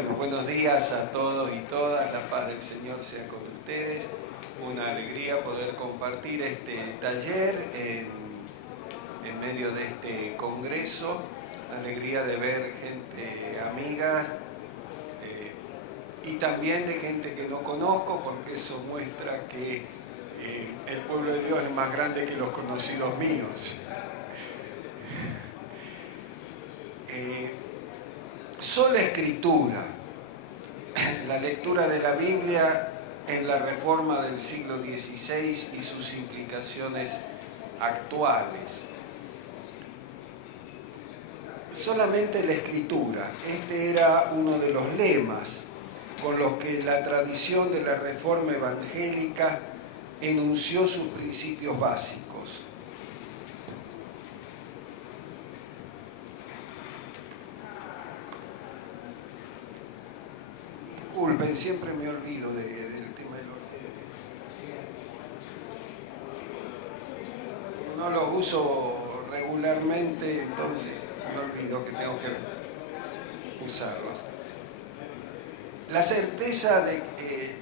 Bueno, buenos días a todos y todas, la paz del Señor sea con ustedes. Una alegría poder compartir este taller en medio de este congreso. Una alegría de ver gente amiga y también de gente que no conozco, porque eso muestra que el pueblo de Dios es más grande que los conocidos míos. Sola Escritura, la lectura de la Biblia en la Reforma del siglo XVI y sus implicaciones actuales. Solamente la Escritura, este era uno de los lemas con los que la tradición de la Reforma evangélica enunció sus principios básicos. Disculpen, siempre me olvido del tema del orden. No los uso regularmente, entonces me olvido que tengo que usarlos. La certeza de que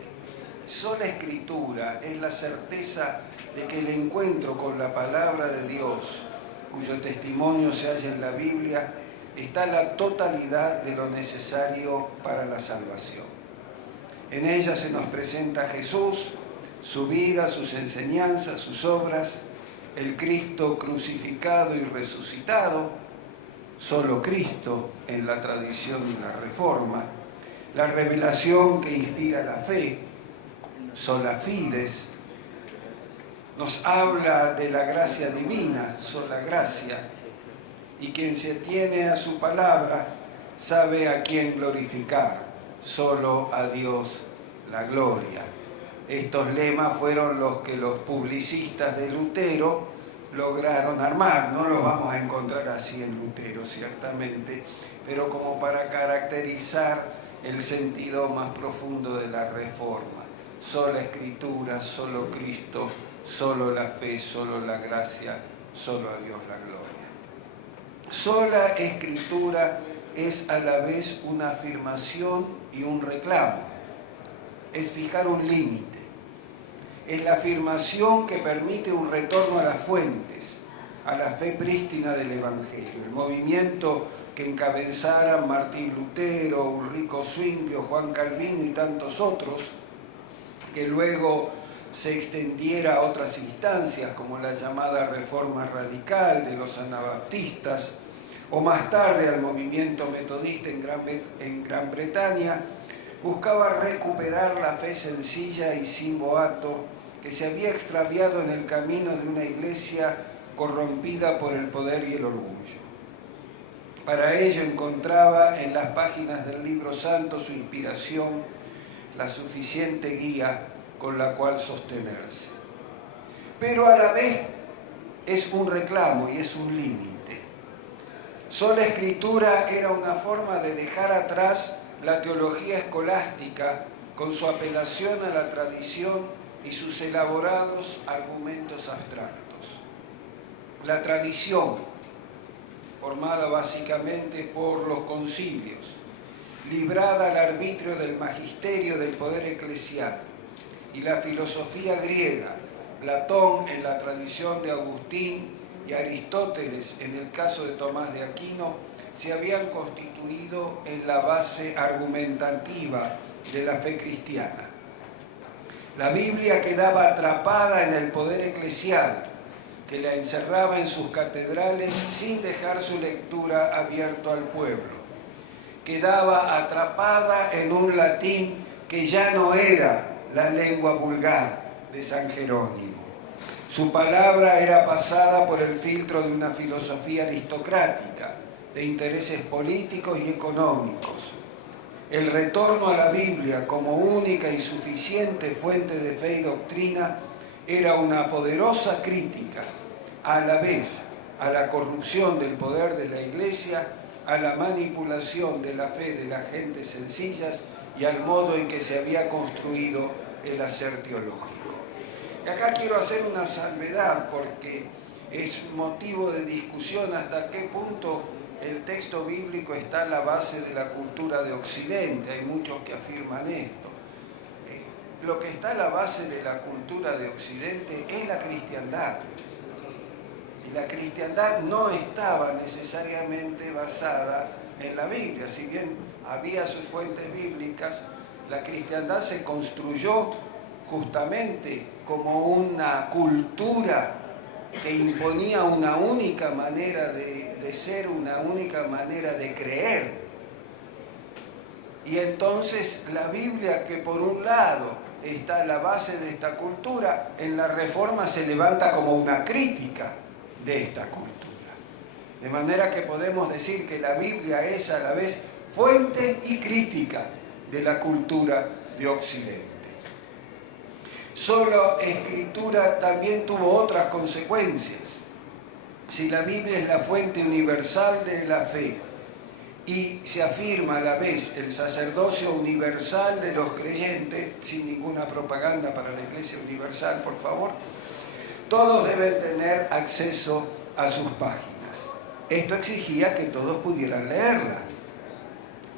sola Escritura es la certeza de que el encuentro con la palabra de Dios, cuyo testimonio se halla en la Biblia, está la totalidad de lo necesario para la salvación. En ella se nos presenta Jesús, su vida, sus enseñanzas, sus obras, el Cristo crucificado y resucitado, solo Cristo en la tradición y la Reforma, la revelación que inspira la fe, sola fides, nos habla de la gracia divina, sola gracia, y quien se atiene a su palabra sabe a quién glorificar, solo a Dios la gloria. Estos lemas fueron los que los publicistas de Lutero lograron armar. No los vamos a encontrar así en Lutero, ciertamente, pero como para caracterizar el sentido más profundo de la Reforma. Sola Escritura, solo Cristo, solo la fe, solo la gracia, solo a Dios la gloria. Sola Escritura es a la vez una afirmación y un reclamo. Es fijar un límite. Es la afirmación que permite un retorno a las fuentes, a la fe prístina del Evangelio. El movimiento que encabezaran Martín Lutero, Ulrico Zwinglio, Juan Calvino y tantos otros, que luego se extendiera a otras instancias como la llamada Reforma Radical de los Anabaptistas, o más tarde al movimiento metodista en Gran Bretaña, buscaba recuperar la fe sencilla y sin boato que se había extraviado en el camino de una iglesia corrompida por el poder y el orgullo. Para ello encontraba en las páginas del Libro Santo su inspiración, la suficiente guía con la cual sostenerse. Pero a la vez es un reclamo y es un límite. Sola Escritura era una forma de dejar atrás la teología escolástica con su apelación a la tradición y sus elaborados argumentos abstractos. La tradición, formada básicamente por los concilios, librada al arbitrio del magisterio del poder eclesial, y la filosofía griega, Platón en la tradición de Agustín y Aristóteles en el caso de Tomás de Aquino, se habían constituido en la base argumentativa de la fe cristiana. La Biblia quedaba atrapada en el poder eclesial, que la encerraba en sus catedrales sin dejar su lectura abierto al pueblo. Quedaba atrapada en un latín que ya no era la lengua vulgar de San Jerónimo. Su palabra era pasada por el filtro de una filosofía aristocrática, de intereses políticos y económicos. El retorno a la Biblia como única y suficiente fuente de fe y doctrina era una poderosa crítica, a la vez a la corrupción del poder de la Iglesia, a la manipulación de la fe de las gentes sencillas y al modo en que se había construido el hacer teológico. Y acá quiero hacer una salvedad porque es motivo de discusión hasta qué punto el texto bíblico está a la base de la cultura de Occidente. Hay muchos que afirman esto. Lo que está a la base de la cultura de Occidente es la cristiandad. Y la cristiandad no estaba necesariamente basada en la Biblia. Si bien había sus fuentes bíblicas, la cristiandad se construyó justamente como una cultura que imponía una única manera de ser, una única manera de creer. Y entonces la Biblia, que por un lado está a la base de esta cultura, en la Reforma se levanta como una crítica de esta cultura. De manera que podemos decir que la Biblia es a la vez fuente y crítica de la cultura de Occidente. Solo escritura también tuvo otras consecuencias. Si la Biblia es la fuente universal de la fe y se afirma a la vez el sacerdocio universal de los creyentes, sin ninguna propaganda para la Iglesia Universal, por favor, todos deben tener acceso a sus páginas. Esto exigía que todos pudieran leerla.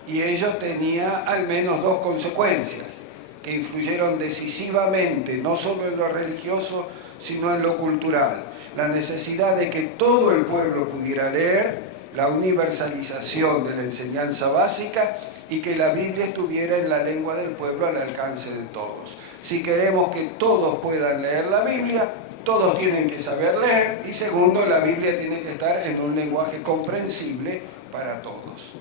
Y ello tenía al menos dos consecuencias que influyeron decisivamente, no solo en lo religioso, sino en lo cultural. La necesidad de que todo el pueblo pudiera leer, la universalización de la enseñanza básica y que la Biblia estuviera en la lengua del pueblo al alcance de todos. Si queremos que todos puedan leer la Biblia, todos tienen que saber leer y segundo, la Biblia tiene que estar en un lenguaje comprensible para todos.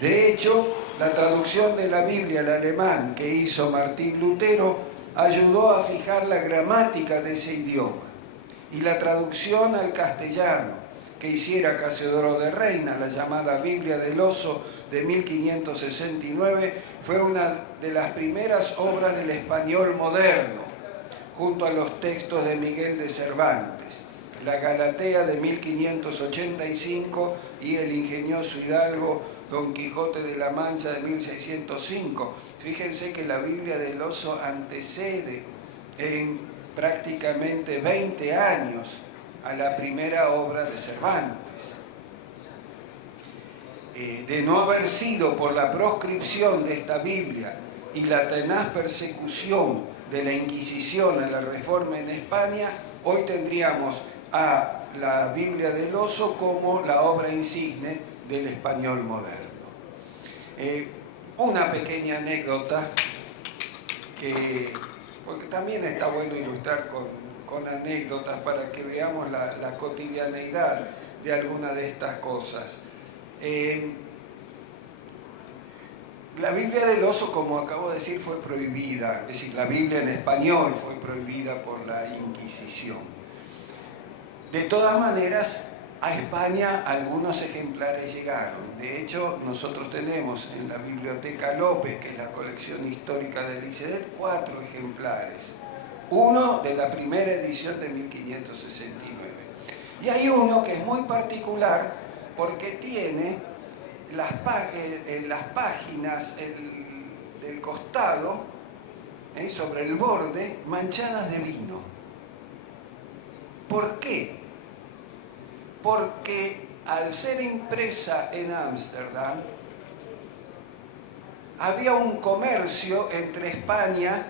De hecho, la traducción de la Biblia al alemán que hizo Martín Lutero ayudó a fijar la gramática de ese idioma. Y la traducción al castellano que hiciera Casiodoro de Reina, la llamada Biblia del Oso de 1569, fue una de las primeras obras del español moderno, junto a los textos de Miguel de Cervantes, la Galatea de 1585 y el ingenioso hidalgo Don Quijote de la Mancha de 1605. Fíjense que la Biblia del Oso antecede en prácticamente 20 años a la primera obra de Cervantes. De no haber sido por la proscripción de esta Biblia y la tenaz persecución de la Inquisición a la Reforma en España, hoy tendríamos a la Biblia del Oso como la obra insigne del español moderno. Una pequeña anécdota, porque también está bueno ilustrar con anécdotas para que veamos la cotidianeidad de alguna de estas cosas. La Biblia del Oso, como acabo de decir, fue prohibida, es decir, la Biblia en español fue prohibida por la Inquisición. De todas maneras, a España algunos ejemplares llegaron. De hecho, nosotros tenemos en la Biblioteca López, que es la colección histórica del ICEDET, 4 ejemplares. Uno de la primera edición de 1569. Y hay uno que es muy particular porque tiene en las páginas del costado, sobre el borde, manchadas de vino. ¿Por qué? Porque al ser impresa en Ámsterdam, había un comercio entre España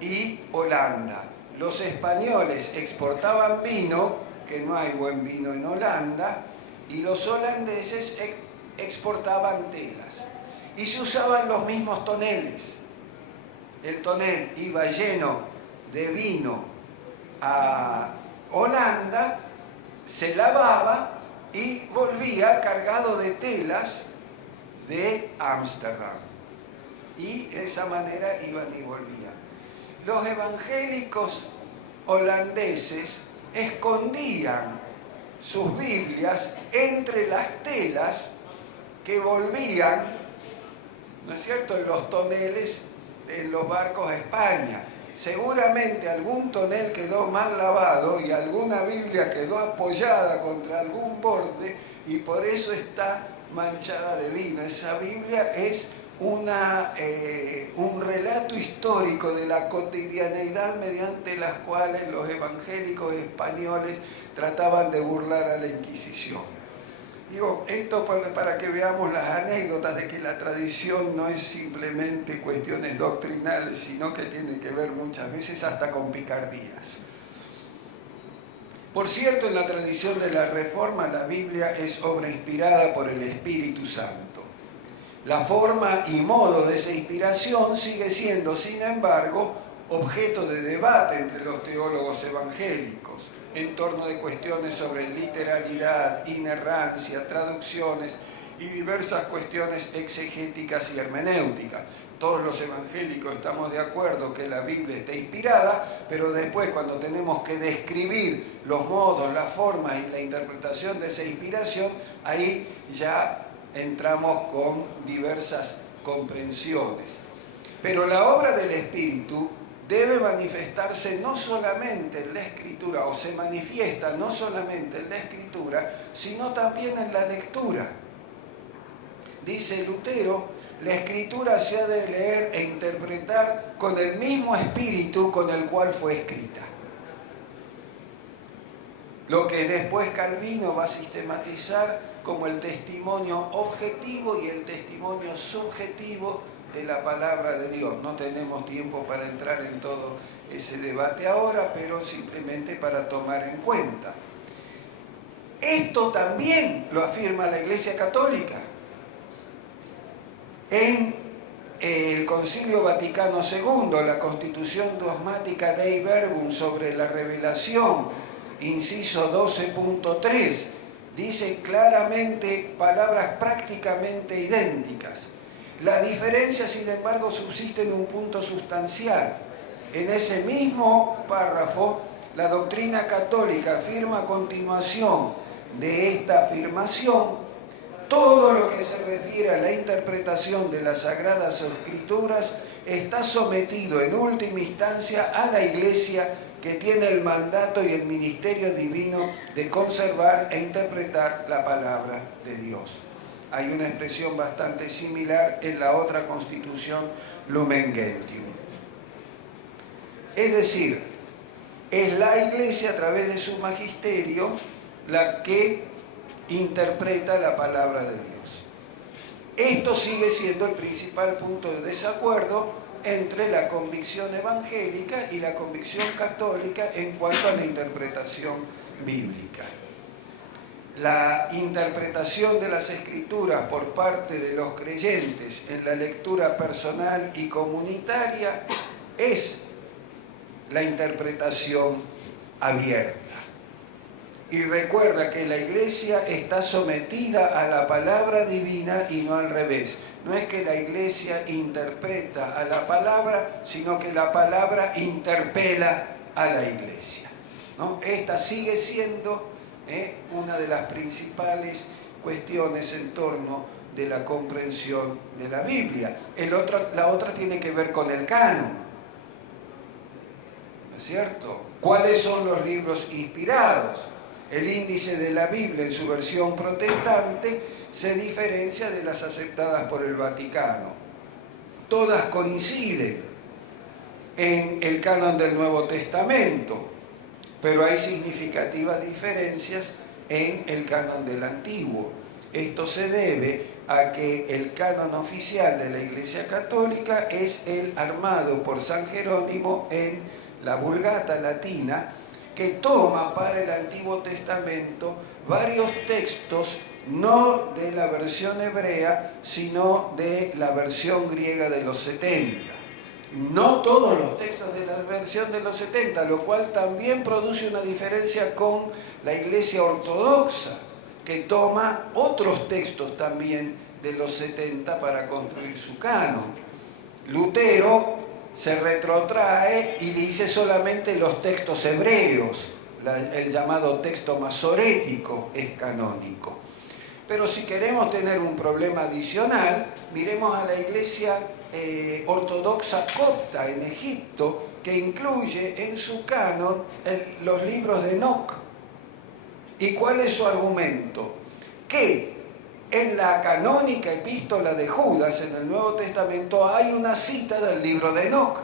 y Holanda. Los españoles exportaban vino, que no hay buen vino en Holanda, y los holandeses exportaban telas. Y se usaban los mismos toneles. El tonel iba lleno de vino a Holanda, se lavaba y volvía cargado de telas de Ámsterdam. Y de esa manera iban y volvían. Los evangélicos holandeses escondían sus Biblias entre las telas que volvían, ¿no es cierto?, en los toneles, en los barcos a España. Seguramente algún tonel quedó mal lavado y alguna Biblia quedó apoyada contra algún borde y por eso está manchada de vino. Esa Biblia es un relato histórico de la cotidianeidad mediante las cuales los evangélicos españoles trataban de burlar a la Inquisición. Digo, esto para que veamos las anécdotas de que la tradición no es simplemente cuestiones doctrinales, sino que tiene que ver muchas veces hasta con picardías. Por cierto, en la tradición de la Reforma, la Biblia es obra inspirada por el Espíritu Santo. La forma y modo de esa inspiración sigue siendo, sin embargo, objeto de debate entre los teólogos evangélicos en torno de cuestiones sobre literalidad, inerrancia, traducciones y diversas cuestiones exegéticas y hermenéuticas. Todos los evangélicos estamos de acuerdo que la Biblia está inspirada, pero después cuando tenemos que describir los modos, las formas y la interpretación de esa inspiración, ahí ya entramos con diversas comprensiones. Pero la obra del Espíritu debe manifestarse no solamente en la Escritura, o se manifiesta no solamente en la Escritura, sino también en la lectura. Dice Lutero, la Escritura se ha de leer e interpretar con el mismo espíritu con el cual fue escrita. Lo que después Calvino va a sistematizar como el testimonio objetivo y el testimonio subjetivo de la palabra de Dios. No tenemos tiempo para entrar en todo ese debate ahora, pero simplemente para tomar en cuenta. Esto también lo afirma la Iglesia Católica. En el Concilio Vaticano II, la Constitución dogmática Dei Verbum sobre la revelación, inciso 12.3, dice claramente palabras prácticamente idénticas. La diferencia, sin embargo, subsiste en un punto sustancial. En ese mismo párrafo, la doctrina católica afirma a continuación de esta afirmación: todo lo que se refiere a la interpretación de las Sagradas Escrituras está sometido en última instancia a la Iglesia, que tiene el mandato y el ministerio divino de conservar e interpretar la palabra de Dios. Hay una expresión bastante similar en la otra Constitución Lumen Gentium. Es decir, es la Iglesia a través de su magisterio la que interpreta la palabra de Dios. Esto sigue siendo el principal punto de desacuerdo entre la convicción evangélica y la convicción católica en cuanto a la interpretación bíblica. La interpretación de las Escrituras por parte de los creyentes en la lectura personal y comunitaria es la interpretación abierta. Y recuerda que la Iglesia está sometida a la palabra divina y no al revés. No es que la Iglesia interpreta a la palabra, sino que la palabra interpela a la Iglesia, ¿no? Esta sigue siendo una de las principales cuestiones en torno de la comprensión de la Biblia. La otra tiene que ver con el canon, ¿no es cierto? ¿Cuáles son los libros inspirados? El índice de la Biblia en su versión protestante se diferencia de las aceptadas por el Vaticano. Todas coinciden en el canon del Nuevo Testamento, pero hay significativas diferencias en el canon del Antiguo. Esto se debe a que el canon oficial de la Iglesia Católica es el armado por San Jerónimo en la Vulgata latina, que toma para el Antiguo Testamento varios textos, no de la versión hebrea, sino de la versión griega de los 70. No todos los textos de la versión de los 70, lo cual también produce una diferencia con la Iglesia Ortodoxa, que toma otros textos también de los 70 para construir su canon. Lutero se retrotrae y dice solamente los textos hebreos, el llamado texto masorético es canónico. Pero si queremos tener un problema adicional, miremos a la Iglesia ortodoxa copta en Egipto, que incluye en su canon los libros de Enoc. ¿Y cuál es su argumento? Que en la canónica epístola de Judas, en el Nuevo Testamento, hay una cita del libro de Enoc.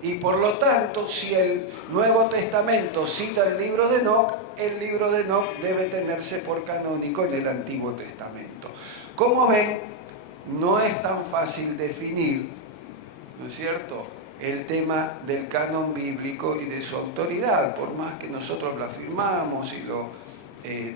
Y por lo tanto, si el Nuevo Testamento cita el libro de Enoc, el libro de Enoc debe tenerse por canónico en el Antiguo Testamento. Como ven, no es tan fácil definir, ¿no es cierto?, el tema del canon bíblico y de su autoridad, por más que nosotros lo afirmamos y lo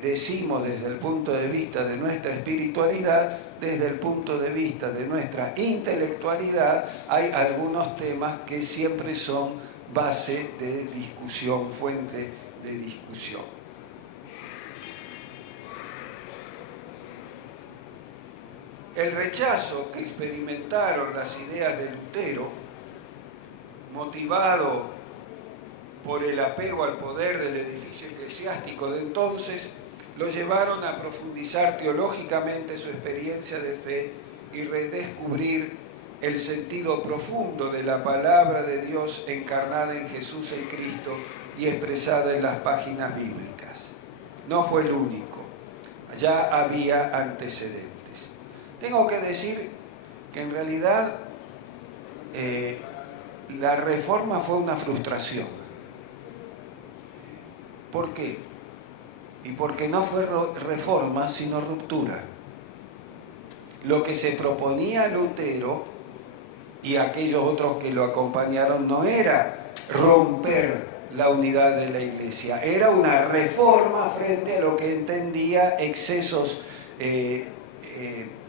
decimos desde el punto de vista de nuestra espiritualidad, desde el punto de vista de nuestra intelectualidad, hay algunos temas que siempre son base de discusión, fuente de discusión. El rechazo que experimentaron las ideas de Lutero, motivado por el apego al poder del edificio eclesiástico de entonces, lo llevaron a profundizar teológicamente su experiencia de fe y redescubrir el sentido profundo de la palabra de Dios encarnada en Jesús en Cristo y expresada en las páginas bíblicas. No fue el único, ya había antecedentes. Tengo que decir que en realidad la reforma fue una frustración. ¿Por qué? Y porque no fue reforma, sino ruptura. Lo que se proponía Lutero y aquellos otros que lo acompañaron no era romper la unidad de la Iglesia, era una reforma frente a lo que entendía excesos en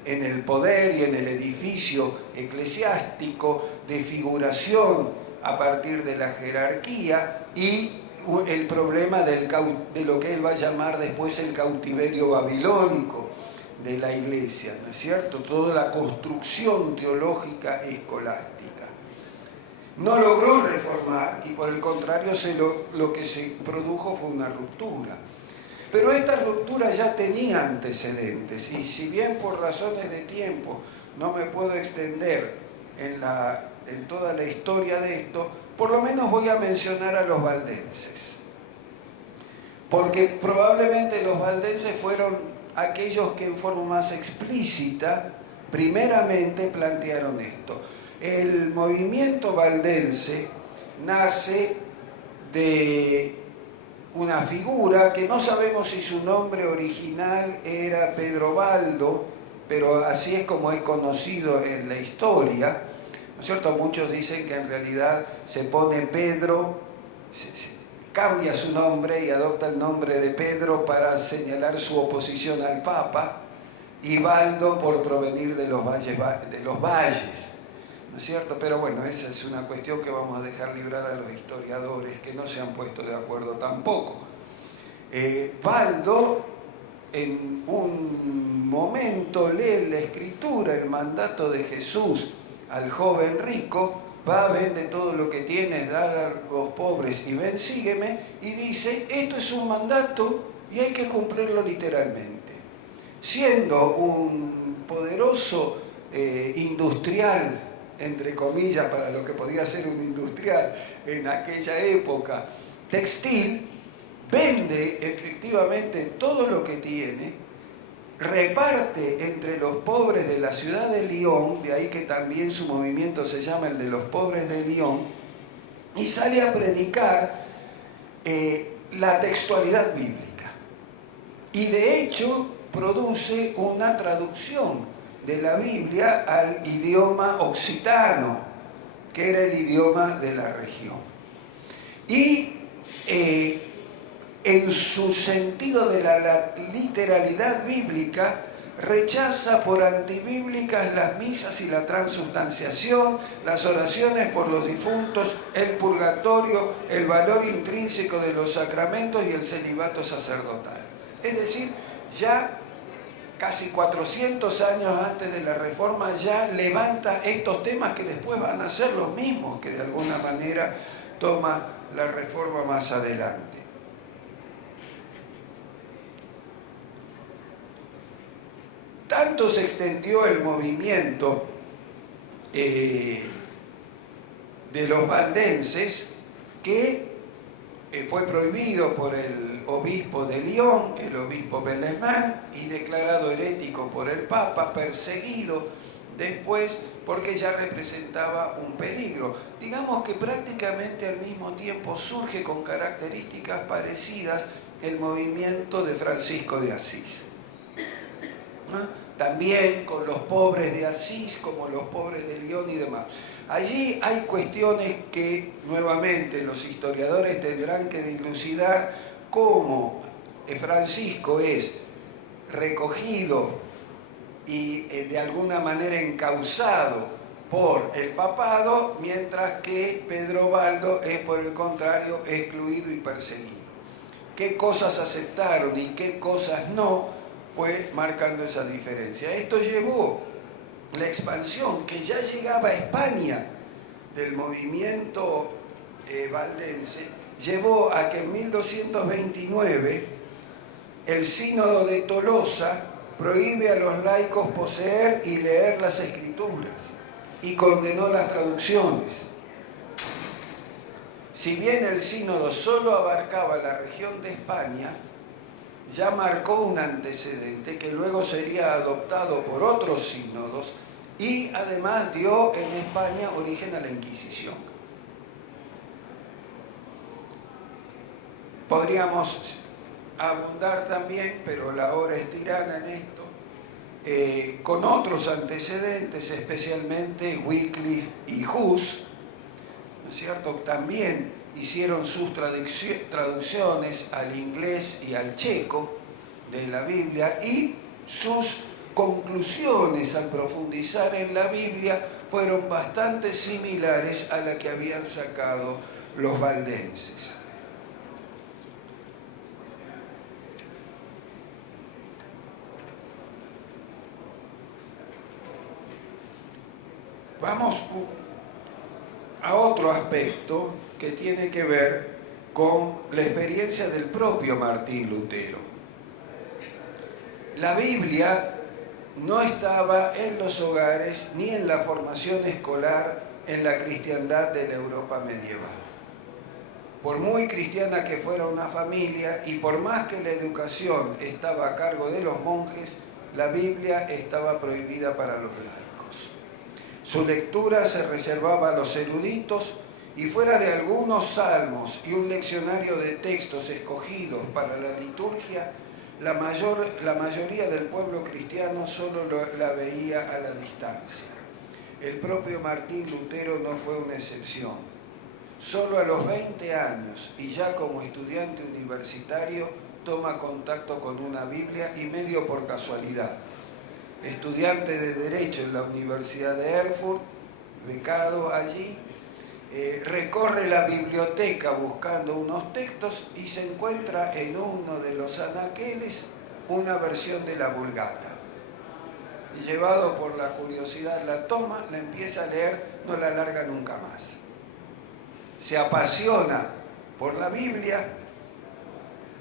el poder y en el edificio eclesiástico, desfiguración a partir de la jerarquía y el problema de lo que él va a llamar después el cautiverio babilónico de la Iglesia, ¿no es cierto? Toda la construcción teológica escolástica. No logró reformar y por el contrario lo que se produjo fue una ruptura. Pero esta ruptura ya tenía antecedentes y si bien por razones de tiempo no me puedo extender en toda la historia de esto, por lo menos voy a mencionar a los valdenses. Porque probablemente los valdenses fueron aquellos que en forma más explícita primeramente plantearon esto. El movimiento valdense nace de una figura que no sabemos si su nombre original era Pedro Baldo, pero así es como es conocido en la historia, ¿no es cierto? Muchos dicen que en realidad se pone Pedro, cambia su nombre y adopta el nombre de Pedro para señalar su oposición al Papa, y Baldo por provenir de los valles, ¿no es cierto? Pero bueno, esa es una cuestión que vamos a dejar librar a los historiadores que no se han puesto de acuerdo tampoco. Baldo en un momento lee en la Escritura el mandato de Jesús al joven rico: va, vende todo lo que tienes, da a los pobres y ven, sígueme, y dice, esto es un mandato y hay que cumplirlo literalmente. Siendo un poderoso industrial, entre comillas, para lo que podía ser un industrial en aquella época, textil, vende efectivamente todo lo que tiene, reparte entre los pobres de la ciudad de Lyon, de ahí que también su movimiento se llama el de los pobres de Lyon, y sale a predicar la textualidad bíblica. Y de hecho produce una traducción de la Biblia al idioma occitano, que era el idioma de la región. Y en su sentido de la literalidad bíblica, rechaza por antibíblicas las misas y la transubstanciación, las oraciones por los difuntos, el purgatorio, el valor intrínseco de los sacramentos y el celibato sacerdotal. Es decir, ya casi 400 años antes de la Reforma ya levanta estos temas que después van a ser los mismos que de alguna manera toma la Reforma más adelante. Tanto se extendió el movimiento de los valdenses que fue prohibido por el obispo de Lyon, el obispo Belesman, y declarado herético por el Papa, perseguido después porque ya representaba un peligro. Digamos que prácticamente al mismo tiempo surge con características parecidas el movimiento de Francisco de Asís. ¿No? También con los pobres de Asís, como los pobres de León y demás. Allí hay cuestiones que nuevamente los historiadores tendrán que dilucidar, cómo Francisco es recogido y de alguna manera encausado por el papado, mientras que Pedro Baldo es, por el contrario, excluido y perseguido. ¿Qué cosas aceptaron y qué cosas no? Fue marcando esa diferencia. Esto llevó la expansión que ya llegaba a España del movimiento valdense, llevó a que en 1229 el Sínodo de Tolosa prohíbe a los laicos poseer y leer las escrituras y condenó las traducciones. Si bien el sínodo solo abarcaba la región de España, ya marcó un antecedente que luego sería adoptado por otros sínodos y además dio en España origen a la Inquisición. Podríamos abundar también, pero la hora es tirana en esto, con otros antecedentes, especialmente Wycliffe y Hus, ¿no es cierto? También hicieron sus traducciones al inglés y al checo de la Biblia, y sus conclusiones al profundizar en la Biblia fueron bastante similares a la que habían sacado los valdenses. Vamos a otro aspecto que tiene que ver con la experiencia del propio Martín Lutero. La Biblia no estaba en los hogares ni en la formación escolar en la cristiandad de la Europa medieval. Por muy cristiana que fuera una familia y por más que la educación estaba a cargo de los monjes, la Biblia estaba prohibida para los laicos. Su lectura se reservaba a los eruditos y fuera de algunos salmos y un leccionario de textos escogidos para la liturgia, la mayoría del pueblo cristiano solo la veía a la distancia. El propio Martín Lutero no fue una excepción. Solo a los 20 años y ya como estudiante universitario toma contacto con una Biblia y medio por casualidad. Estudiante de Derecho en la Universidad de Erfurt, becado allí, recorre la biblioteca buscando unos textos y se encuentra en uno de los anaqueles una versión de la Vulgata. Y llevado por la curiosidad la toma, la empieza a leer, no la larga nunca más. Se apasiona por la Biblia,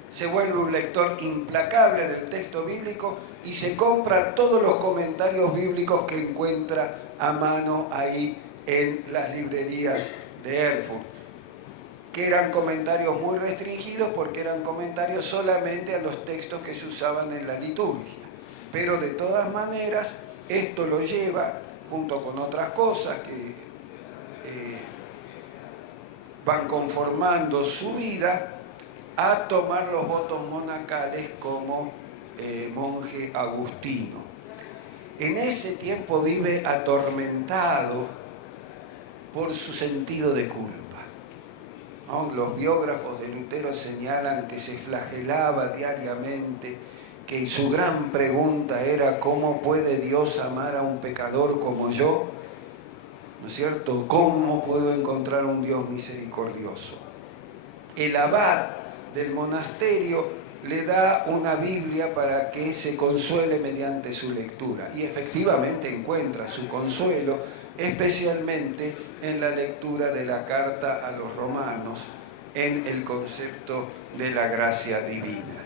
se vuelve un lector implacable del texto bíblico y se compra todos los comentarios bíblicos que encuentra a mano ahí en las librerías de Erfurt, que eran comentarios muy restringidos porque eran comentarios solamente a los textos que se usaban en la liturgia. Pero de todas maneras, esto lo lleva, junto con otras cosas que van conformando su vida, a tomar los votos monacales como monje agustino. En ese tiempo vive atormentado por su sentido de culpa, ¿no? Los biógrafos de Lutero señalan que se flagelaba diariamente, que su gran pregunta era ¿cómo puede Dios amar a un pecador como yo? ¿No es cierto? ¿Cómo puedo encontrar un Dios misericordioso? El abad del monasterio le da una Biblia para que se consuele mediante su lectura, y efectivamente encuentra su consuelo especialmente en la lectura de la carta a los romanos, en el concepto de la gracia divina.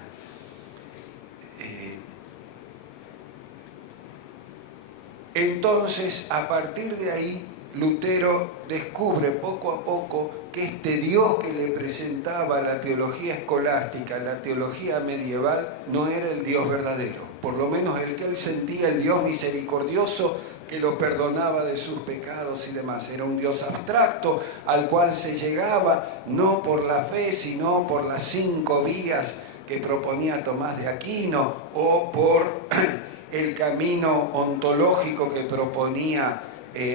Entonces, a partir de ahí, Lutero descubre poco a poco que este Dios que le presentaba la teología escolástica, la teología medieval, no era el Dios verdadero, por lo menos el que él sentía, el Dios misericordioso que lo perdonaba de sus pecados y demás. Era un Dios abstracto al cual se llegaba no por la fe, sino por las 5 vías que proponía Tomás de Aquino o por el camino ontológico que proponía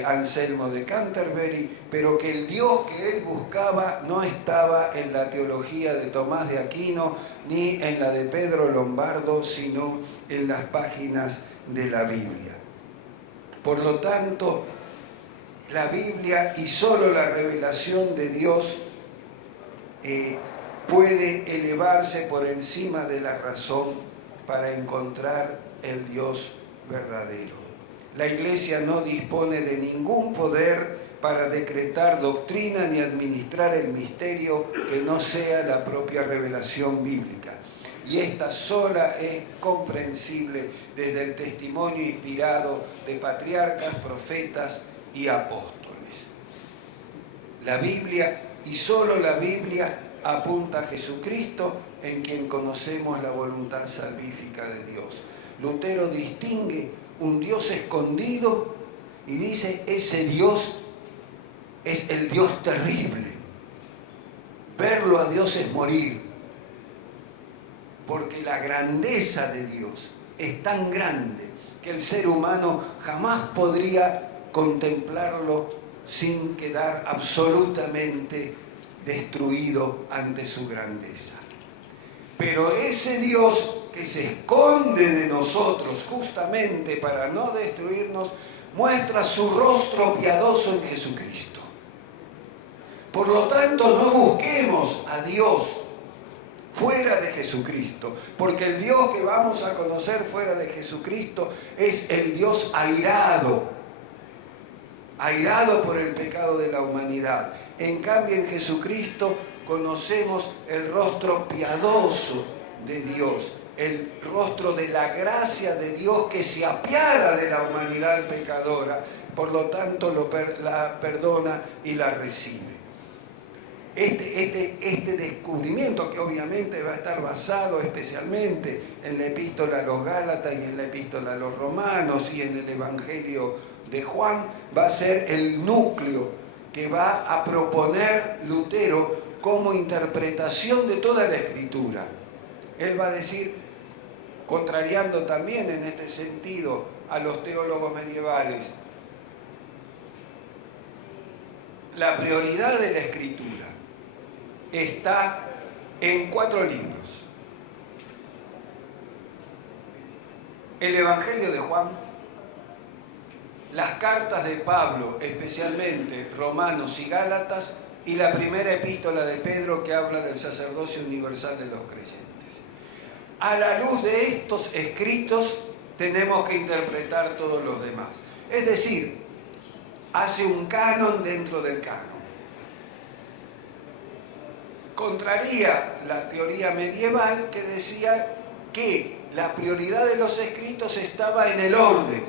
Anselmo de Canterbury, pero que el Dios que él buscaba no estaba en la teología de Tomás de Aquino ni en la de Pedro Lombardo, sino en las páginas de la Biblia. Por lo tanto, la Biblia y solo la revelación de Dios puede elevarse por encima de la razón para encontrar el Dios verdadero. La Iglesia no dispone de ningún poder para decretar doctrina ni administrar el misterio que no sea la propia revelación bíblica. Y esta sola es comprensible desde el testimonio inspirado de patriarcas, profetas y apóstoles. La Biblia, y solo la Biblia, apunta a Jesucristo, en quien conocemos la voluntad salvífica de Dios. Lutero distingue un Dios escondido y dice, ese Dios es el Dios terrible. Verlo a Dios es morir, porque la grandeza de Dios es tan grande que el ser humano jamás podría contemplarlo sin quedar absolutamente destruido ante su grandeza. Pero ese Dios que se esconde de nosotros justamente para no destruirnos, muestra su rostro piadoso en Jesucristo. Por lo tanto, no busquemos a Dios fuera de Jesucristo, porque el Dios que vamos a conocer fuera de Jesucristo es el Dios airado por el pecado de la humanidad. En cambio, en Jesucristo conocemos el rostro piadoso de Dios, el rostro de la gracia de Dios que se apiada de la humanidad pecadora, por lo tanto la perdona y la recibe. Este descubrimiento, que obviamente va a estar basado especialmente en la epístola a los Gálatas y en la epístola a los Romanos y en el Evangelio de Juan, va a ser el núcleo que va a proponer Lutero como interpretación de toda la Escritura. Él va a decir, contrariando también en este sentido a los teólogos medievales, la prioridad de la Escritura está en 4 libros. El Evangelio de Juan, las cartas de Pablo, especialmente Romanos y Gálatas, y la primera epístola de Pedro que habla del sacerdocio universal de los creyentes. A la luz de estos escritos tenemos que interpretar todos los demás. Es decir, hace un canon dentro del canon. Contraría la teoría medieval que decía que la prioridad de los escritos estaba en el orden,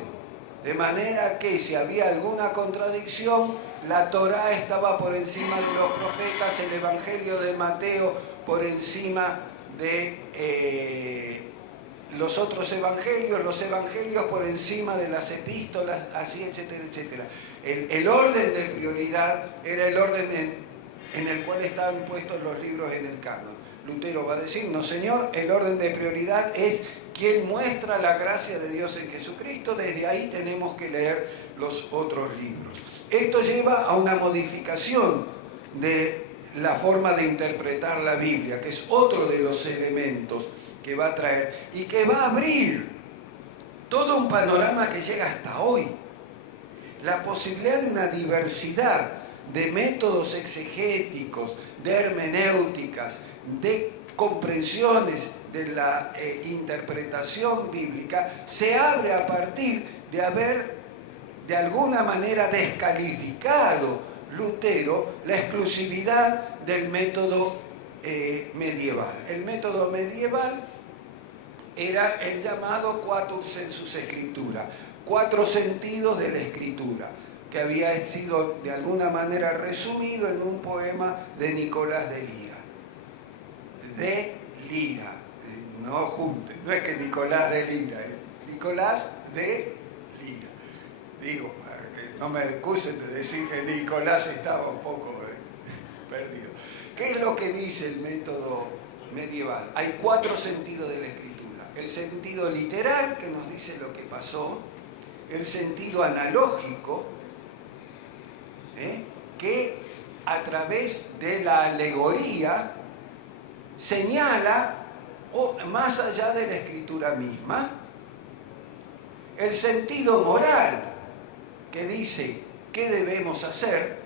de manera que si había alguna contradicción, la Torá estaba por encima de los profetas, el Evangelio de Mateo por encima de los otros evangelios, los evangelios por encima de las epístolas, así, etcétera, etcétera. El orden de prioridad era el orden en el cual estaban puestos los libros en el canon. Lutero va a decir, no señor, el orden de prioridad es quien muestra la gracia de Dios en Jesucristo, desde ahí tenemos que leer los otros libros. Esto lleva a una modificación de la forma de interpretar la Biblia, que es otro de los elementos que va a traer y que va a abrir todo un panorama que llega hasta hoy. La posibilidad de una diversidad de métodos exegéticos, de hermenéuticas, de comprensiones de la interpretación bíblica, se abre a partir de haber de alguna manera descalificado Lutero la exclusividad del método medieval. El método medieval era el llamado quatur sensus scriptura, 4 sentidos de la escritura, que había sido de alguna manera resumido en un poema de Nicolás de Lira. De Lira, no junten, no es que Nicolás de Lira, Nicolás de Lira. Digo, para que no me acusen de decir que Nicolás estaba un poco perdido. ¿Qué es lo que dice el método medieval. Hay 4 sentidos de la Escritura. El sentido literal, que nos dice lo que pasó. El sentido analógico, que a través de la alegoría señala más allá de la Escritura misma. El sentido moral, que dice qué debemos hacer.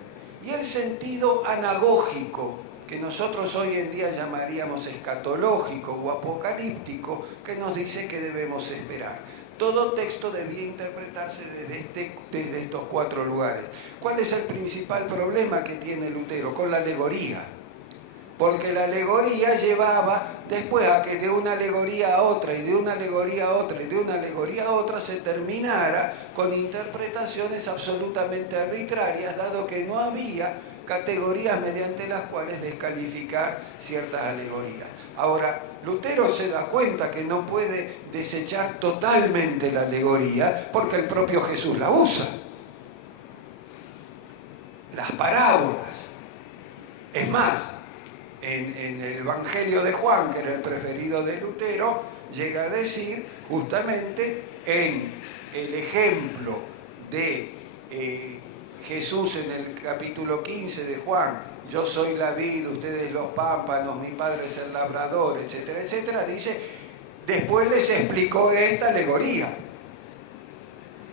Y el sentido anagógico, que nosotros hoy en día llamaríamos escatológico o apocalíptico, que nos dice que debemos esperar. Todo texto debía interpretarse desde estos 4 lugares. ¿Cuál es el principal problema que tiene Lutero? Con la alegoría. Porque la alegoría llevaba después a que de una alegoría a otra, y de una alegoría a otra, y de una alegoría a otra, se terminara con interpretaciones absolutamente arbitrarias, dado que no había categorías mediante las cuales descalificar ciertas alegorías. Ahora, Lutero se da cuenta que no puede desechar totalmente la alegoría, porque el propio Jesús la usa. Las parábolas. Es más, en el Evangelio de Juan, que era el preferido de Lutero, llega a decir justamente en el ejemplo de Jesús en el capítulo 15 de Juan: yo soy la vid, ustedes los pámpanos, mi padre es el labrador, etcétera, etcétera. Dice, después les explicó esta alegoría.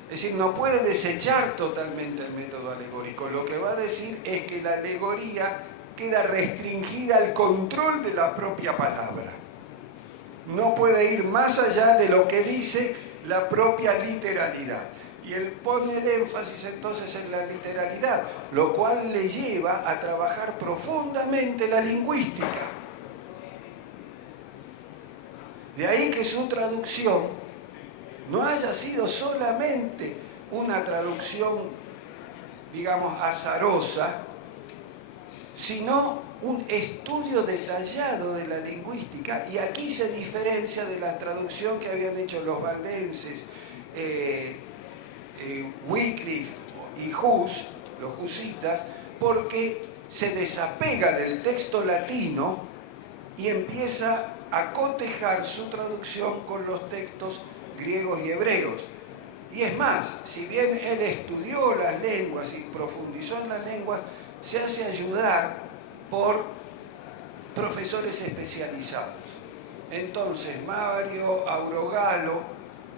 Es decir, no puede desechar totalmente el método alegórico. Lo que va a decir es que la alegoría queda restringida al control de la propia palabra. No puede ir más allá de lo que dice la propia literalidad. Y él pone el énfasis entonces en la literalidad, lo cual le lleva a trabajar profundamente la lingüística. De ahí que su traducción no haya sido solamente una traducción, digamos, azarosa, sino un estudio detallado de la lingüística, y aquí se diferencia de la traducción que habían hecho los valdenses, Wycliffe y Hus, los husitas, porque se desapega del texto latino y empieza a cotejar su traducción con los textos griegos y hebreos. Y es más, si bien él estudió las lenguas y profundizó en las lenguas, se hace ayudar por profesores especializados. Entonces, Mario Aurogalo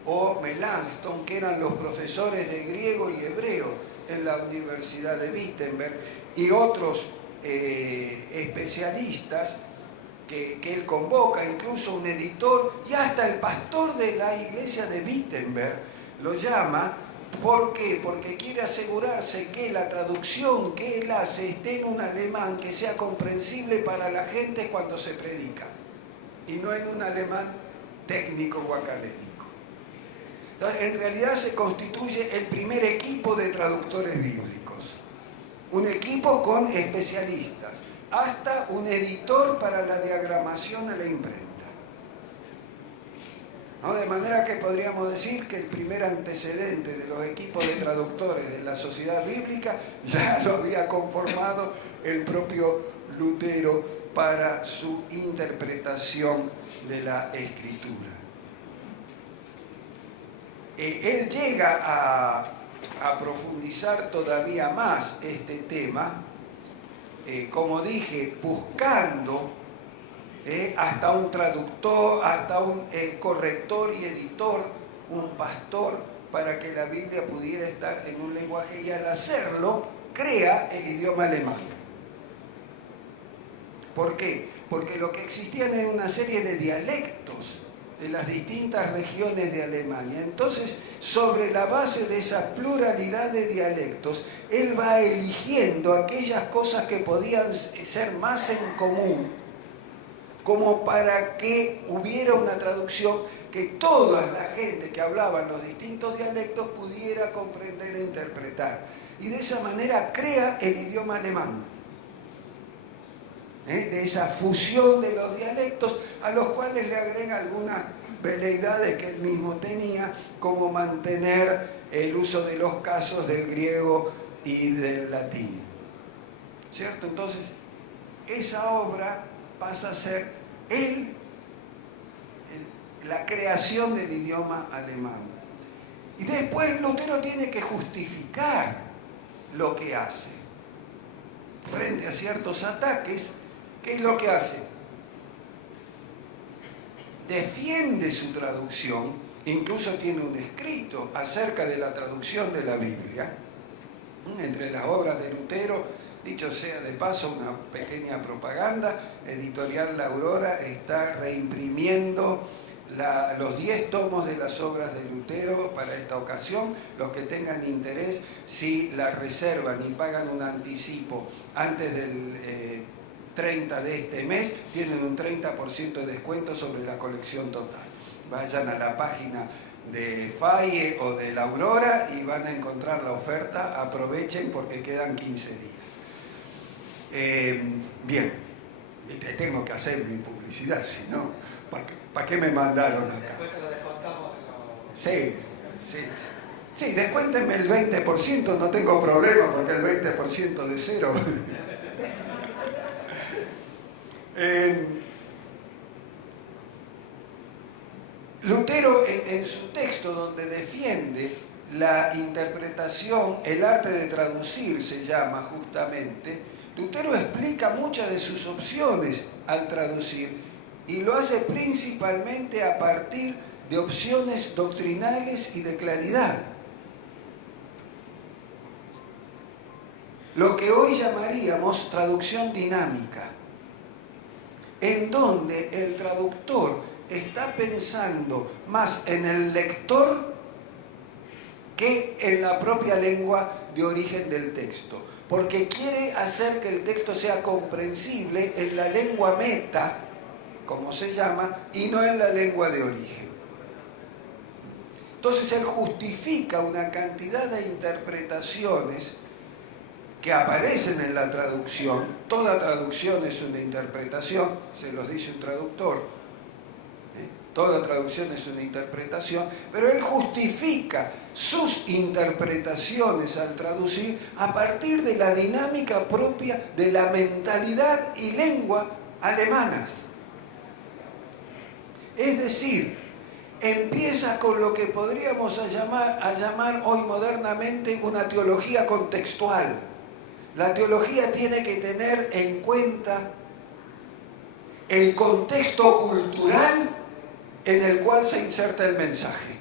o Melanchthon, que eran los profesores de griego y hebreo en la Universidad de Wittenberg, y otros especialistas que él convoca, incluso un editor, y hasta el pastor de la iglesia de Wittenberg lo llama. ¿Por qué? Porque quiere asegurarse que la traducción que él hace esté en un alemán que sea comprensible para la gente cuando se predica, y no en un alemán técnico o académico. Entonces, en realidad se constituye el primer equipo de traductores bíblicos, un equipo con especialistas, hasta un editor para la diagramación a la imprenta. ¿No? De manera que podríamos decir que el primer antecedente de los equipos de traductores de la sociedad bíblica ya lo había conformado el propio Lutero para su interpretación de la Escritura. Él llega a profundizar todavía más este tema, como dije, buscando hasta un traductor, hasta un corrector y editor, un pastor, para que la Biblia pudiera estar en un lenguaje, y al hacerlo crea el idioma alemán. ¿Por qué? Porque lo que existían era una serie de dialectos de las distintas regiones de Alemania. Entonces, sobre la base de esa pluralidad de dialectos, él va eligiendo aquellas cosas que podían ser más en común, como para que hubiera una traducción que toda la gente que hablaba los distintos dialectos pudiera comprender e interpretar. Y de esa manera crea el idioma alemán. De esa fusión de los dialectos, a los cuales le agrega algunas veleidades que él mismo tenía, como mantener el uso de los casos del griego y del latín. ¿Cierto? Entonces, esa obra pasa a ser la creación del idioma alemán. Y después Lutero tiene que justificar lo que hace. Frente a ciertos ataques, ¿qué es lo que hace? Defiende su traducción, incluso tiene un escrito acerca de la traducción de la Biblia. Entre las obras de Lutero, dicho sea de paso, una pequeña propaganda, Editorial La Aurora está reimprimiendo los 10 tomos de las obras de Lutero para esta ocasión. Los que tengan interés, si la reservan y pagan un anticipo antes del 30 de este mes, tienen un 30% de descuento sobre la colección total. Vayan a la página de Faye o de La Aurora y van a encontrar la oferta. Aprovechen porque quedan 15 días. Bien, tengo que hacer mi publicidad, si no, ¿para qué me mandaron acá? Sí, descuéntenme el 20%, no tengo problema porque el 20% de cero. Lutero, en su texto donde defiende la interpretación, el arte de traducir se llama justamente, Lutero explica muchas de sus opciones al traducir y lo hace principalmente a partir de opciones doctrinales y de claridad. Lo que hoy llamaríamos traducción dinámica, en donde el traductor está pensando más en el lector que en la propia lengua de origen del texto, porque quiere hacer que el texto sea comprensible en la lengua meta, como se llama, y no en la lengua de origen. Entonces él justifica una cantidad de interpretaciones que aparecen en la traducción. Toda traducción es una interpretación, se los dice un traductor. Toda traducción es una interpretación, pero él justifica sus interpretaciones al traducir a partir de la dinámica propia de la mentalidad y lengua alemanas. Es decir, empieza con lo que podríamos llamar hoy modernamente una teología contextual. La teología tiene que tener en cuenta el contexto cultural en el cual se inserta el mensaje.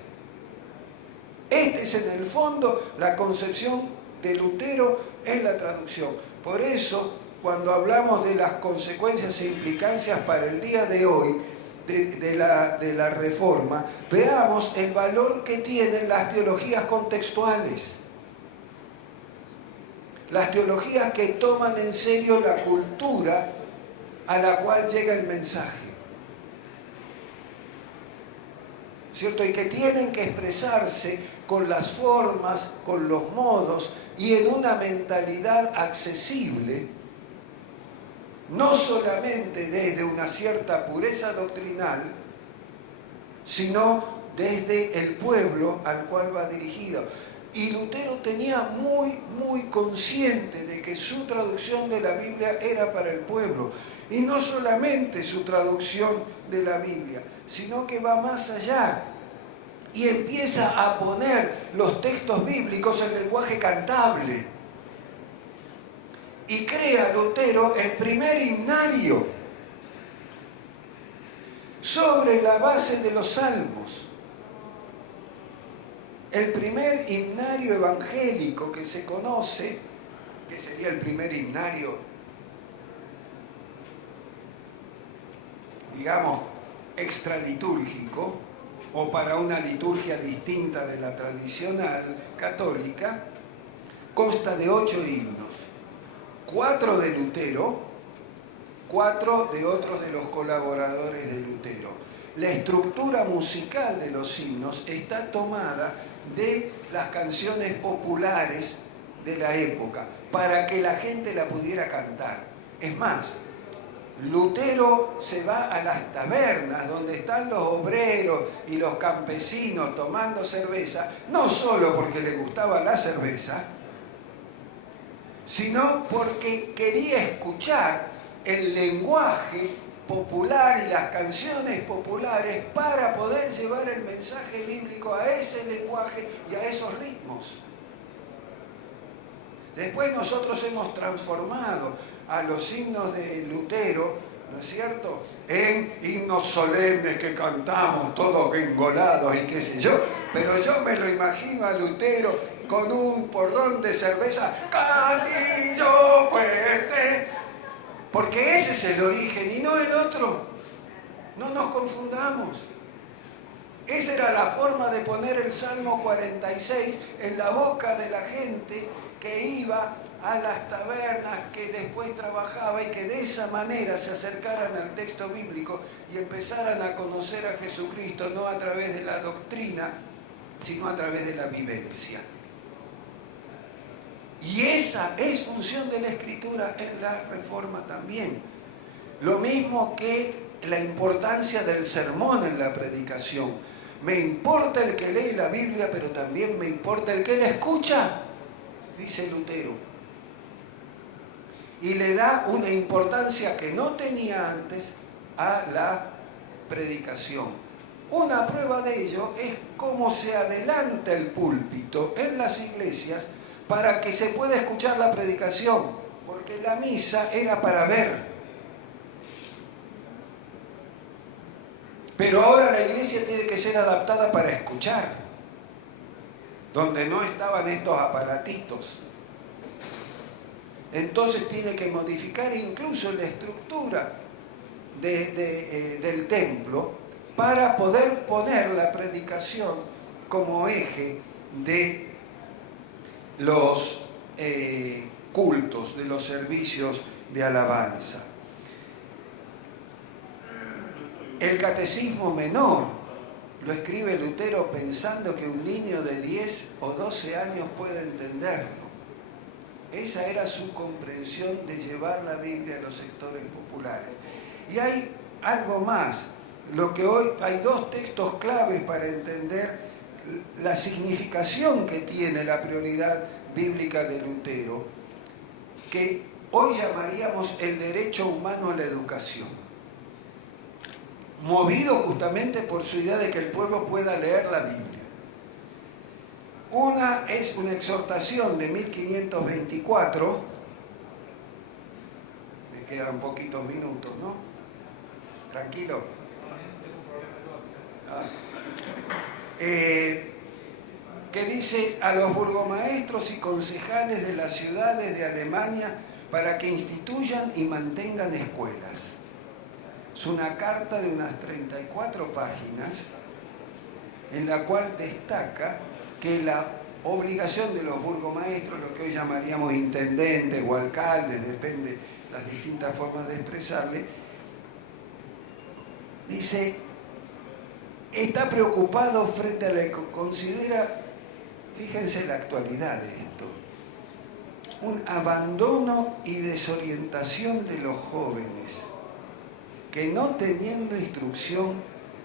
Esta es en el fondo la concepción de Lutero en la traducción. Por eso, cuando hablamos de las consecuencias e implicancias para el día de hoy de la Reforma, veamos el valor que tienen las teologías contextuales. Las teologías que toman en serio la cultura a la cual llega el mensaje, ¿cierto? Y que tienen que expresarse con las formas, con los modos y en una mentalidad accesible, no solamente desde una cierta pureza doctrinal, sino desde el pueblo al cual va dirigido. Y Lutero tenía muy consciente de que su traducción de la Biblia era para el pueblo. Y no solamente su traducción de la Biblia, sino que va más allá y empieza a poner los textos bíblicos en lenguaje cantable. Y crea Lutero el primer himnario sobre la base de los salmos. El primer himnario evangélico que se conoce, que sería el primer himnario, digamos, extralitúrgico, o para una liturgia distinta de la tradicional católica, consta de 8 himnos. 4 de Lutero, 4 de otros de los colaboradores de Lutero. La estructura musical de los himnos está tomada de las canciones populares de la época, para que la gente la pudiera cantar. Es más, Lutero se va a las tabernas donde están los obreros y los campesinos tomando cerveza, no solo porque le gustaba la cerveza, sino porque quería escuchar el lenguaje popular y las canciones populares para poder llevar el mensaje bíblico a ese lenguaje y a esos ritmos. Después nosotros hemos transformado a los himnos de Lutero, ¿no es cierto?, en himnos solemnes que cantamos todos engolados y qué sé yo, pero yo me lo imagino a Lutero con un porrón de cerveza, cantillo fuerte, porque ese es el origen y no el otro. No nos confundamos. Esa era la forma de poner el Salmo 46 en la boca de la gente que iba a las tabernas, que después trabajaba y que de esa manera se acercaran al texto bíblico y empezaran a conocer a Jesucristo, no a través de la doctrina, sino a través de la vivencia. Y esa es función de la Escritura en la Reforma también. Lo mismo que la importancia del sermón en la predicación. Me importa el que lee la Biblia, pero también me importa el que la escucha, dice Lutero. Y le da una importancia que no tenía antes a la predicación. Una prueba de ello es cómo se adelanta el púlpito en las iglesias para que se pueda escuchar la predicación, porque la misa era para ver. Pero ahora la iglesia tiene que ser adaptada para escuchar, donde no estaban estos aparatitos. Entonces tiene que modificar incluso la estructura del templo para poder poner la predicación como eje de los cultos, de los servicios de alabanza. El Catecismo Menor lo escribe Lutero pensando que un niño de 10 o 12 años puede entenderlo. Esa era su comprensión de llevar la Biblia a los sectores populares. Y hay algo más. Lo que hoy hay dos textos claves para entender la significación que tiene la prioridad bíblica de Lutero, que hoy llamaríamos el derecho humano a la educación, movido justamente por su idea de que el pueblo pueda leer la Biblia. Una es una exhortación de 1524, me quedan poquitos minutos, ¿no? Tranquilo. Que dice a los burgomaestros y concejales de las ciudades de Alemania para que instituyan y mantengan escuelas. Es una carta de unas 34 páginas en la cual destaca que la obligación de los burgomaestros, lo que hoy llamaríamos intendentes o alcaldes, depende las distintas formas de expresarle, dice, está preocupado frente a lo que considera, fíjense la actualidad de esto, un abandono y desorientación de los jóvenes que no teniendo instrucción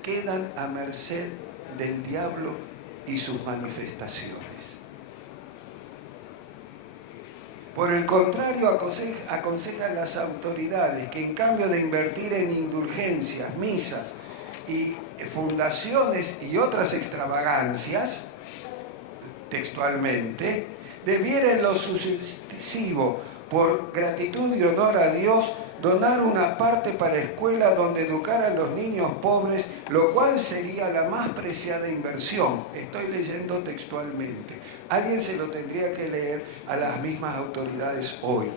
quedan a merced del diablo y sus manifestaciones. Por el contrario, aconseja a las autoridades que en cambio de invertir en indulgencias, misas y fundaciones y otras extravagancias, textualmente, debiera en lo sucesivo, por gratitud y honor a Dios, donar una parte para escuela donde educar a los niños pobres, lo cual sería la más preciada inversión. Estoy leyendo textualmente. Alguien se lo tendría que leer a las mismas autoridades hoy.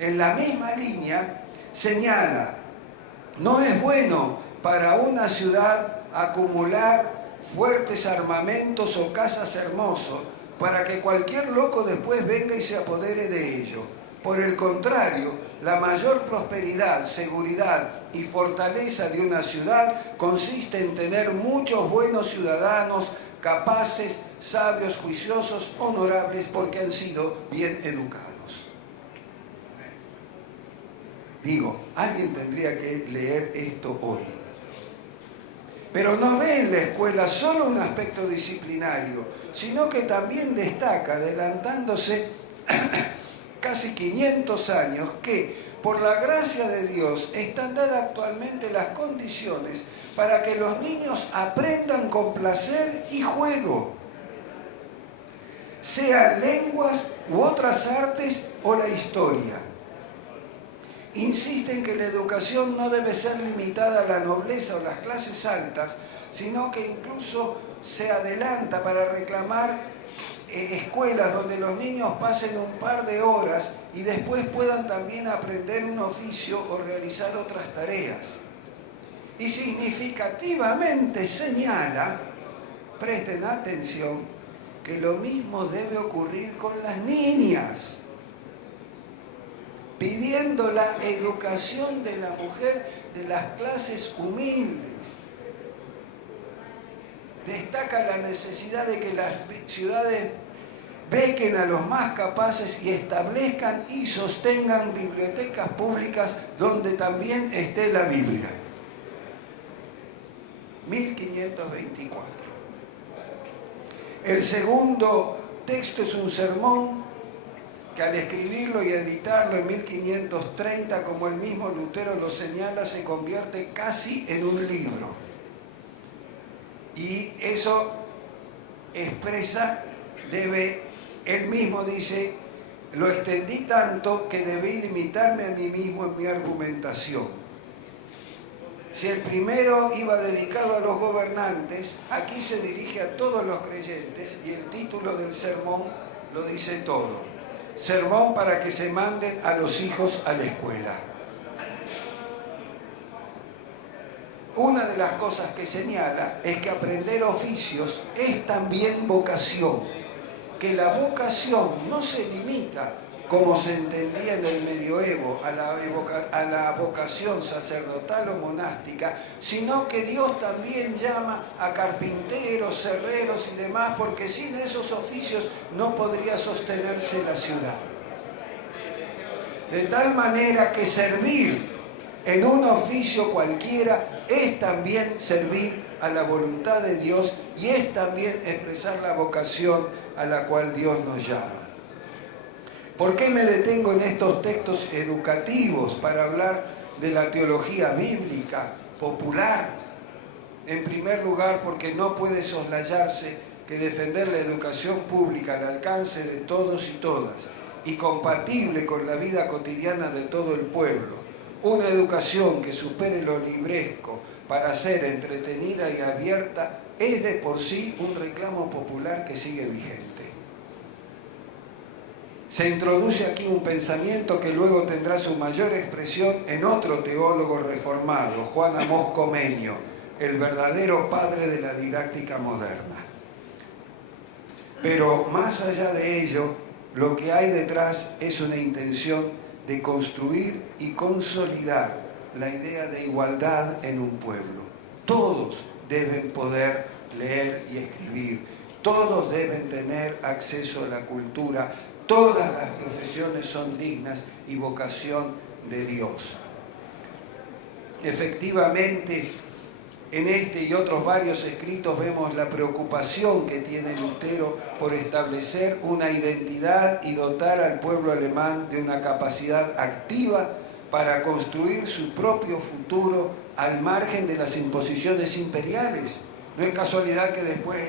En la misma línea señala, no es bueno para una ciudad acumular fuertes armamentos o casas hermosos para que cualquier loco después venga y se apodere de ello. Por el contrario, la mayor prosperidad, seguridad y fortaleza de una ciudad consiste en tener muchos buenos ciudadanos, capaces, sabios, juiciosos, honorables, porque han sido bien educados. Digo, alguien tendría que leer esto hoy. Pero no ve en la escuela solo un aspecto disciplinario, sino que también destaca, adelantándose casi 500 años, que por la gracia de Dios, están dadas actualmente las condiciones para que los niños aprendan con placer y juego, sean lenguas u otras artes o la historia. Insisten que la educación no debe ser limitada a la nobleza o las clases altas, sino que incluso se adelanta para reclamar escuelas donde los niños pasen un par de horas y después puedan también aprender un oficio o realizar otras tareas. Y significativamente señala, presten atención, que lo mismo debe ocurrir con las niñas, pidiendo la educación de la mujer de las clases humildes. Destaca la necesidad de que las ciudades bequen a los más capaces y establezcan y sostengan bibliotecas públicas donde también esté la Biblia. 1524. El segundo texto es un sermón que al escribirlo y editarlo en 1530, como el mismo Lutero lo señala, se convierte casi en un libro. Y eso expresa, él mismo dice, lo extendí tanto que debí limitarme a mí mismo en mi argumentación. Si el primero iba dedicado a los gobernantes, aquí se dirige a todos los creyentes y el título del sermón lo dice todo. Sermón para que se manden a los hijos a la escuela. Una de las cosas que señala es que aprender oficios es también vocación, que la vocación no se limita, como se entendía en el medioevo, a la vocación sacerdotal o monástica, sino que Dios también llama a carpinteros, herreros y demás, porque sin esos oficios no podría sostenerse la ciudad. De tal manera que servir en un oficio cualquiera es también servir a la voluntad de Dios y es también expresar la vocación a la cual Dios nos llama. ¿Por qué me detengo en estos textos educativos para hablar de la teología bíblica popular? En primer lugar, porque no puede soslayarse que defender la educación pública al alcance de todos y todas y compatible con la vida cotidiana de todo el pueblo, una educación que supere lo libresco para ser entretenida y abierta, es de por sí un reclamo popular que sigue vigente. Se introduce aquí un pensamiento que luego tendrá su mayor expresión en otro teólogo reformado, Juan Amós Comenio, el verdadero padre de la didáctica moderna. Pero más allá de ello, lo que hay detrás es una intención de construir y consolidar la idea de igualdad en un pueblo. Todos deben poder leer y escribir, todos deben tener acceso a la cultura, todas las profesiones son dignas y vocación de Dios. Efectivamente, en este y otros varios escritos vemos la preocupación que tiene Lutero por establecer una identidad y dotar al pueblo alemán de una capacidad activa para construir su propio futuro al margen de las imposiciones imperiales. No es casualidad que después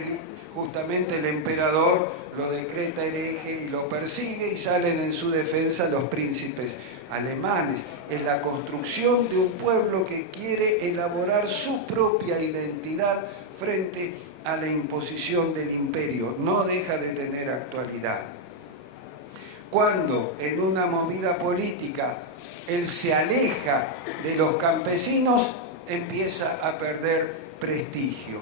justamente el emperador lo decreta hereje y lo persigue y salen en su defensa los príncipes alemanes. Es la construcción de un pueblo que quiere elaborar su propia identidad frente a la imposición del imperio. No deja de tener actualidad. Cuando en una movida política él se aleja de los campesinos, empieza a perder prestigio.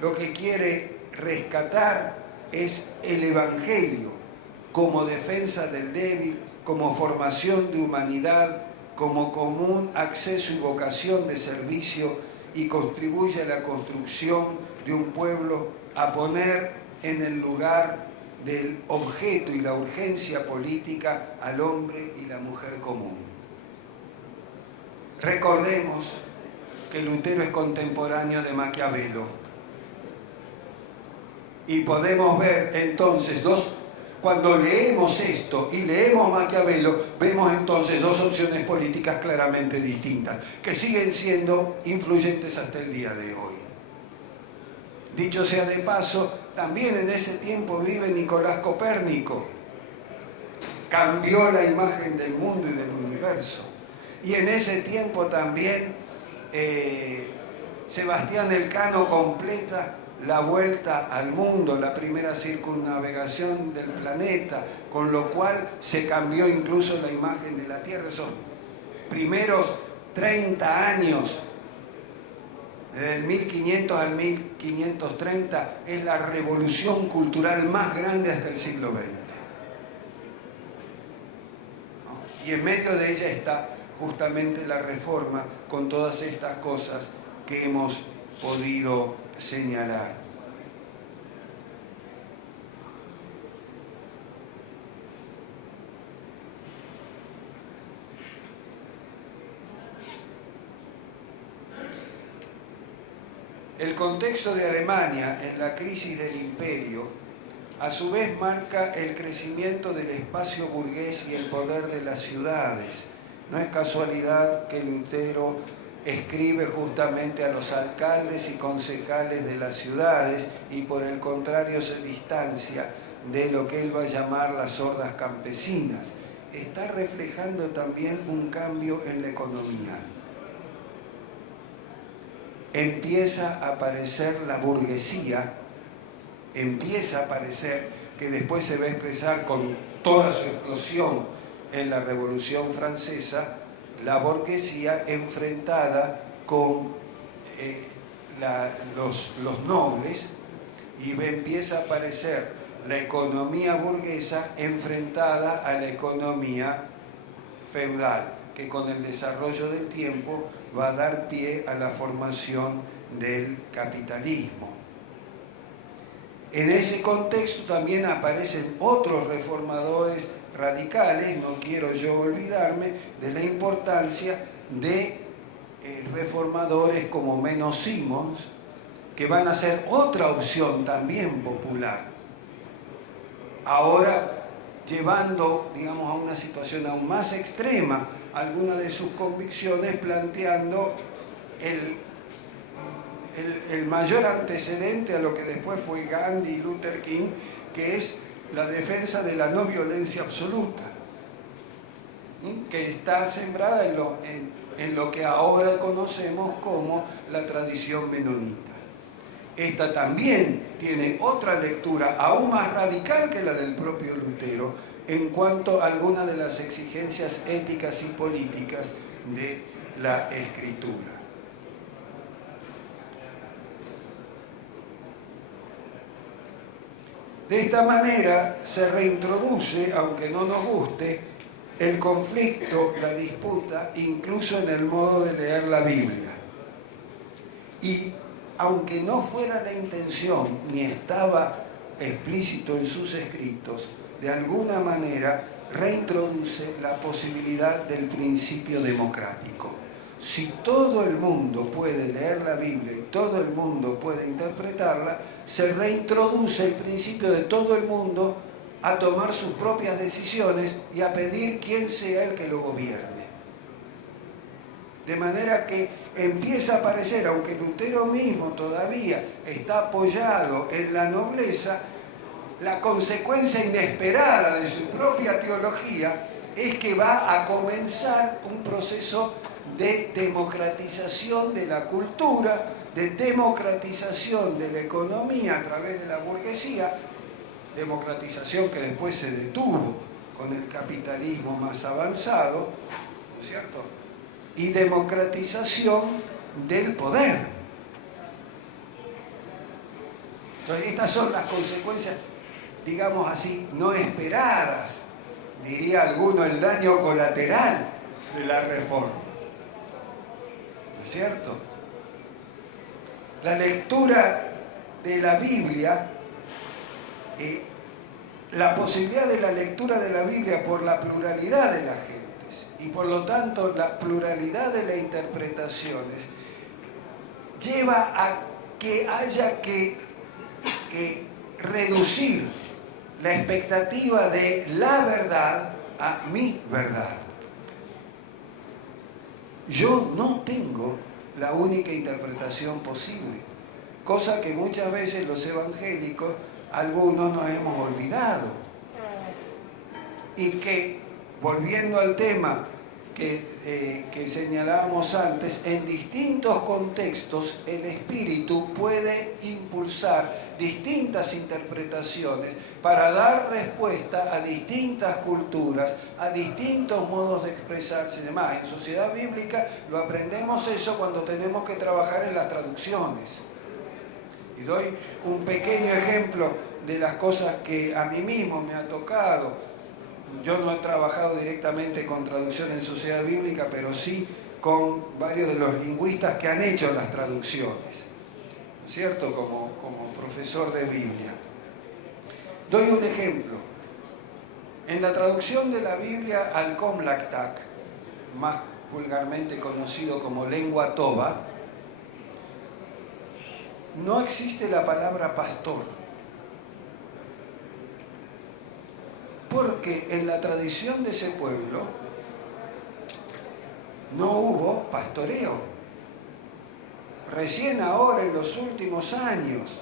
Lo que quiere rescatar es el Evangelio como defensa del débil, como formación de humanidad, como común acceso y vocación de servicio, y contribuye a la construcción de un pueblo, a poner en el lugar del objeto y la urgencia política al hombre y la mujer común. Recordemos que Lutero es contemporáneo de Maquiavelo y podemos ver entonces dos Cuando leemos esto y leemos Maquiavelo, vemos entonces dos opciones políticas claramente distintas, que siguen siendo influyentes hasta el día de hoy. Dicho sea de paso, también en ese tiempo vive Nicolás Copérnico. Cambió la imagen del mundo y del universo. Y en ese tiempo también Sebastián Elcano completa la vuelta al mundo, la primera circunnavegación del planeta, con lo cual se cambió incluso la imagen de la Tierra. Esos primeros 30 años, desde el 1500 al 1530, es la revolución cultural más grande hasta el siglo XX. Y en medio de ella está justamente la Reforma, con todas estas cosas que hemos podido señalar. El contexto de Alemania en la crisis del imperio, a su vez marca el crecimiento del espacio burgués y el poder de las ciudades. No es casualidad que Lutero escribe justamente a los alcaldes y concejales de las ciudades y por el contrario se distancia de lo que él va a llamar las hordas campesinas. Está reflejando también un cambio en la economía. Empieza a aparecer la burguesía, empieza a aparecer, que después se va a expresar con toda su explosión en la Revolución Francesa, la burguesía enfrentada con los nobles, y empieza a aparecer la economía burguesa enfrentada a la economía feudal, que con el desarrollo del tiempo va a dar pie a la formación del capitalismo. En ese contexto también aparecen otros reformadores radicales. No quiero yo olvidarme de la importancia de reformadores como Menno Simons, que van a ser otra opción también popular. Ahora llevando, digamos, a una situación aún más extrema algunas de sus convicciones, planteando el mayor antecedente a lo que después fue Gandhi y Luther King, que es la defensa de la no violencia absoluta, que está sembrada en lo que ahora conocemos como la tradición menonita. Esta también tiene otra lectura aún más radical que la del propio Lutero en cuanto a algunas de las exigencias éticas y políticas de la escritura. De esta manera se reintroduce, aunque no nos guste, el conflicto, la disputa, incluso en el modo de leer la Biblia. Y aunque no fuera la intención ni estaba explícito en sus escritos, de alguna manera reintroduce la posibilidad del principio democrático. Si todo el mundo puede leer la Biblia y todo el mundo puede interpretarla, se reintroduce el principio de todo el mundo a tomar sus propias decisiones y a pedir quién sea el que lo gobierne. De manera que empieza a aparecer, aunque Lutero mismo todavía está apoyado en la nobleza, la consecuencia inesperada de su propia teología es que va a comenzar un proceso de democratización de la cultura, de democratización de la economía a través de la burguesía, democratización que después se detuvo con el capitalismo más avanzado, ¿no es cierto? Y democratización del poder. Entonces, estas son las consecuencias, digamos así, no esperadas, diría alguno, el daño colateral de la reforma. ¿No es cierto? La lectura de la Biblia, la posibilidad de la lectura de la Biblia por la pluralidad de las gentes y por lo tanto la pluralidad de las interpretaciones lleva a que haya que reducir la expectativa de la verdad a mi verdad. Yo no tengo la única interpretación posible, cosa que muchas veces los evangélicos, algunos nos hemos olvidado. Y que, volviendo al tema que señalábamos antes, en distintos contextos el espíritu puede impulsar distintas interpretaciones para dar respuesta a distintas culturas, a distintos modos de expresarse y demás. En sociedad bíblica lo aprendemos eso cuando tenemos que trabajar en las traducciones. Y doy un pequeño ejemplo de las cosas que a mí mismo me ha tocado. Yo no he trabajado directamente con traducción en sociedad bíblica, pero sí con varios de los lingüistas que han hecho las traducciones, ¿cierto? Como profesor de Biblia. Doy un ejemplo. En la traducción de la Biblia al Comlactac, más vulgarmente conocido como lengua toba, no existe la palabra pastor. Porque en la tradición de ese pueblo no hubo pastoreo. Recién ahora, en los últimos años,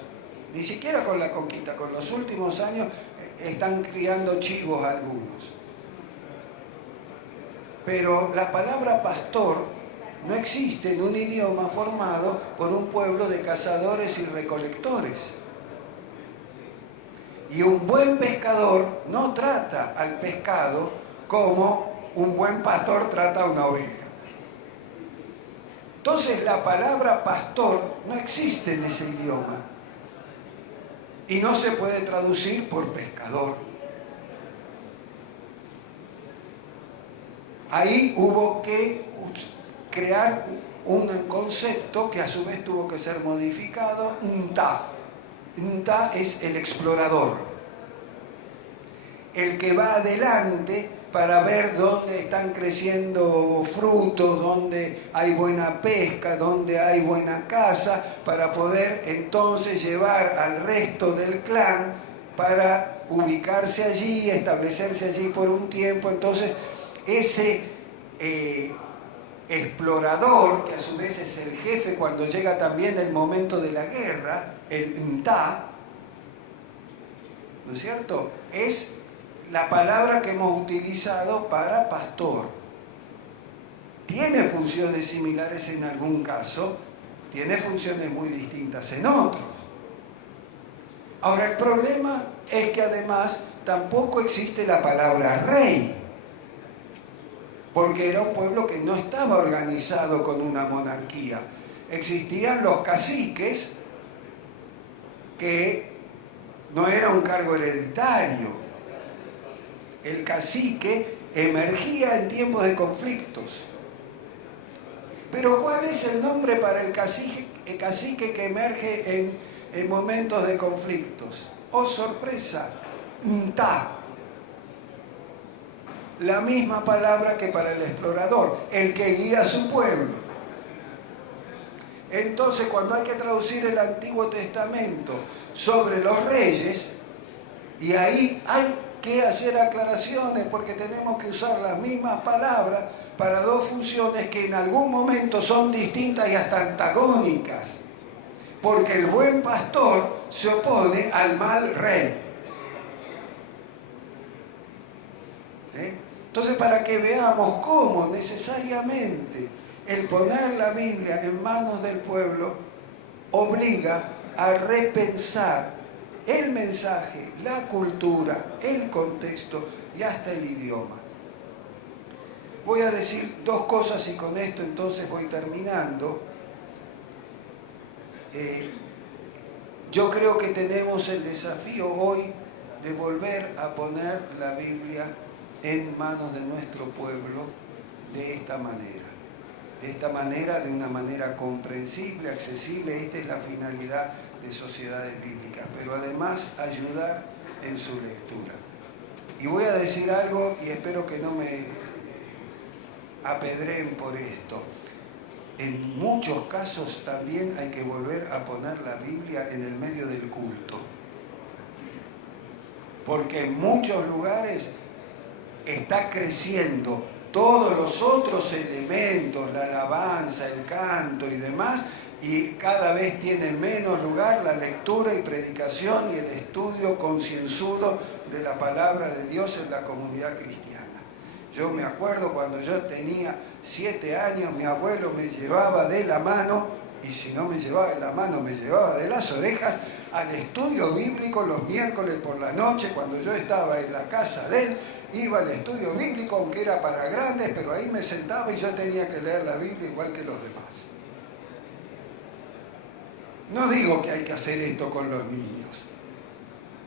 ni siquiera con la conquista, con los últimos años están criando chivos algunos. Pero la palabra pastor no existe en un idioma formado por un pueblo de cazadores y recolectores. Y un buen pescador no trata al pescado como un buen pastor trata a una oveja. Entonces la palabra pastor no existe en ese idioma y no se puede traducir por pescador. Ahí hubo que crear un concepto que a su vez tuvo que ser modificado, Nta. Nta es el explorador, el que va adelante para ver dónde están creciendo frutos, dónde hay buena pesca, dónde hay buena caza, para poder entonces llevar al resto del clan para ubicarse allí, establecerse allí por un tiempo. Entonces, ese explorador, que a su vez es el jefe cuando llega también el momento de la guerra, el Nta, ¿no es cierto?, es la palabra que hemos utilizado para pastor. Tiene funciones similares en algún caso, tiene funciones muy distintas en otros. Ahora, el problema es que además tampoco existe la palabra rey, porque era un pueblo que no estaba organizado con una monarquía. Existían los caciques, que no era un cargo hereditario. El cacique emergía en tiempos de conflictos. Pero ¿cuál es el nombre para el cacique que emerge en momentos de conflictos? ¡Oh, sorpresa! Nta. La misma palabra que para el explorador, el que guía a su pueblo. Entonces, cuando hay que traducir el Antiguo Testamento sobre los reyes, y ahí hay que hacer aclaraciones porque tenemos que usar las mismas palabras para dos funciones que en algún momento son distintas y hasta antagónicas, porque el buen pastor se opone al mal rey. Entonces, para que veamos cómo necesariamente el poner la Biblia en manos del pueblo obliga a repensar el mensaje, la cultura, el contexto y hasta el idioma. Voy a decir dos cosas y con esto entonces voy terminando. Yo creo que tenemos el desafío hoy de volver a poner la Biblia en manos de nuestro pueblo de esta manera. De una manera comprensible, accesible. Esta es la finalidad de Sociedades Bíblicas, pero además ayudar en su lectura. Y voy a decir algo y espero que no me apedreen por esto. En muchos casos también hay que volver a poner la Biblia en el medio del culto. porque en muchos lugares está creciendo todos los otros elementos, la alabanza, el canto y demás, y cada vez tiene menos lugar la lectura y predicación y el estudio concienzudo de la palabra de Dios en la comunidad cristiana. Yo me acuerdo cuando yo tenía 7 años, mi abuelo me llevaba de la mano, y si no me llevaba de la mano, me llevaba de las orejas, al estudio bíblico los miércoles por la noche, cuando yo estaba en la casa de él, iba al estudio bíblico, aunque era para grandes, pero ahí me sentaba y yo tenía que leer la Biblia igual que los demás. No digo que hay que hacer esto con los niños,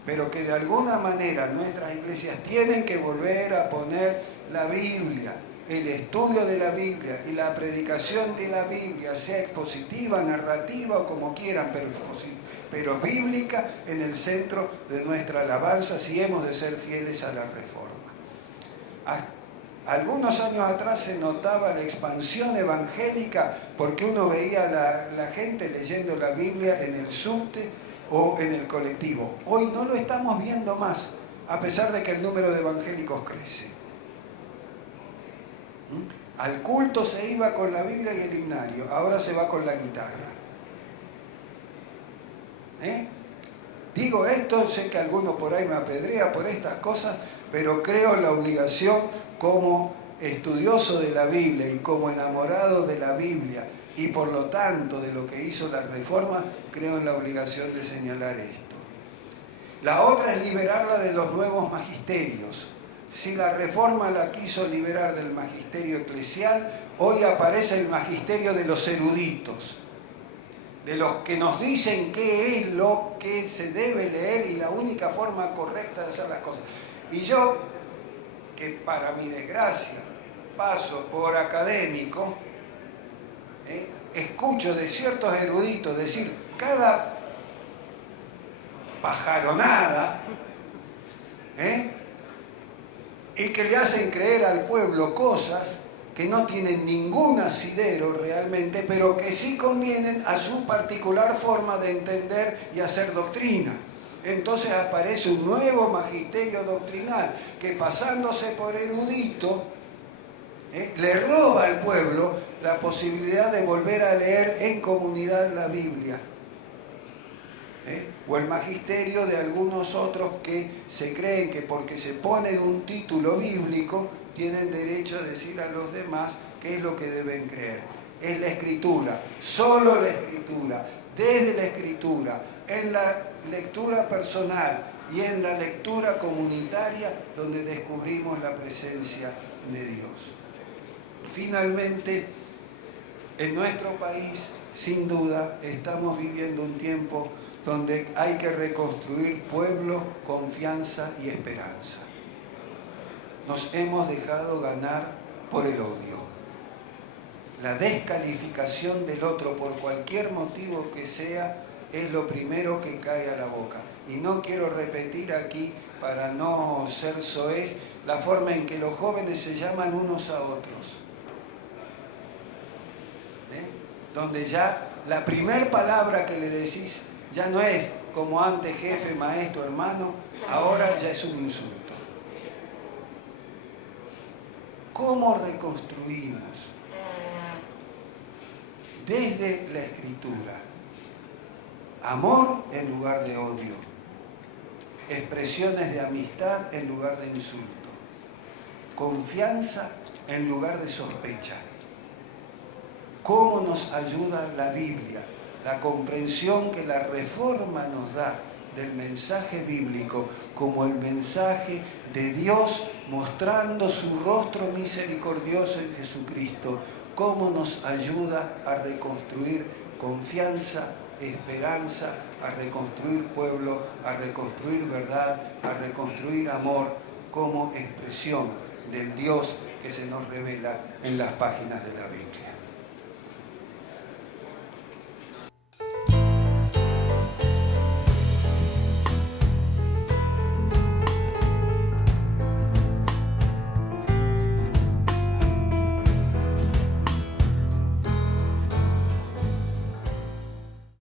pero que de alguna manera nuestras iglesias tienen que volver a poner la Biblia, el estudio de la Biblia y la predicación de la Biblia, sea expositiva, narrativa o como quieran, pero bíblica, en el centro de nuestra alabanza, si hemos de ser fieles a la Reforma. Algunos años atrás se notaba la expansión evangélica porque uno veía a la gente leyendo la Biblia en el subte o en el colectivo. Hoy no lo estamos viendo más, a pesar de que el número de evangélicos crece. Al culto se iba con la Biblia y el himnario, ahora se va con la guitarra. Digo esto, sé que alguno por ahí me apedrea por estas cosas, pero creo en la obligación como estudioso de la Biblia y como enamorado de la Biblia y por lo tanto de lo que hizo la Reforma, creo en la obligación de señalar esto. La otra es liberarla de los nuevos magisterios. Si la Reforma la quiso liberar del magisterio eclesial, hoy aparece el magisterio de los eruditos, de los que nos dicen qué es lo que se debe leer y la única forma correcta de hacer las cosas. Y yo, que para mi desgracia paso por académico, escucho de ciertos eruditos decir cada pajaronada, y que le hacen creer al pueblo cosas que no tienen ningún asidero realmente, pero que sí convienen a su particular forma de entender y hacer doctrina. Entonces aparece un nuevo magisterio doctrinal que, pasándose por erudito, le roba al pueblo la posibilidad de volver a leer en comunidad la Biblia. O el magisterio de algunos otros que se creen que porque se ponen un título bíblico tienen derecho a decir a los demás qué es lo que deben creer. Es la Escritura, solo la Escritura, desde la Escritura, en la lectura personal y en la lectura comunitaria, donde descubrimos la presencia de Dios. Finalmente, en nuestro país, sin duda, estamos viviendo un tiempo donde hay que reconstruir pueblo, confianza y esperanza. Nos hemos dejado ganar por el odio. La descalificación del otro por cualquier motivo que sea es lo primero que cae a la boca. Y no quiero repetir aquí, para no ser soez, la forma en que los jóvenes se llaman unos a otros. Donde ya la primer palabra que le decís ya no es como antes jefe, maestro, hermano, ahora ya es un insulto. ¿Cómo reconstruimos desde la Escritura amor en lugar de odio, expresiones de amistad en lugar de insulto, confianza en lugar de sospecha? ¿Cómo nos ayuda la Biblia, la comprensión que la Reforma nos da del mensaje bíblico como el mensaje de Dios mostrando su rostro misericordioso en Jesucristo? ¿Cómo nos ayuda a reconstruir confianza, esperanza, a reconstruir pueblo, a reconstruir verdad, a reconstruir amor como expresión del Dios que se nos revela en las páginas de la Biblia?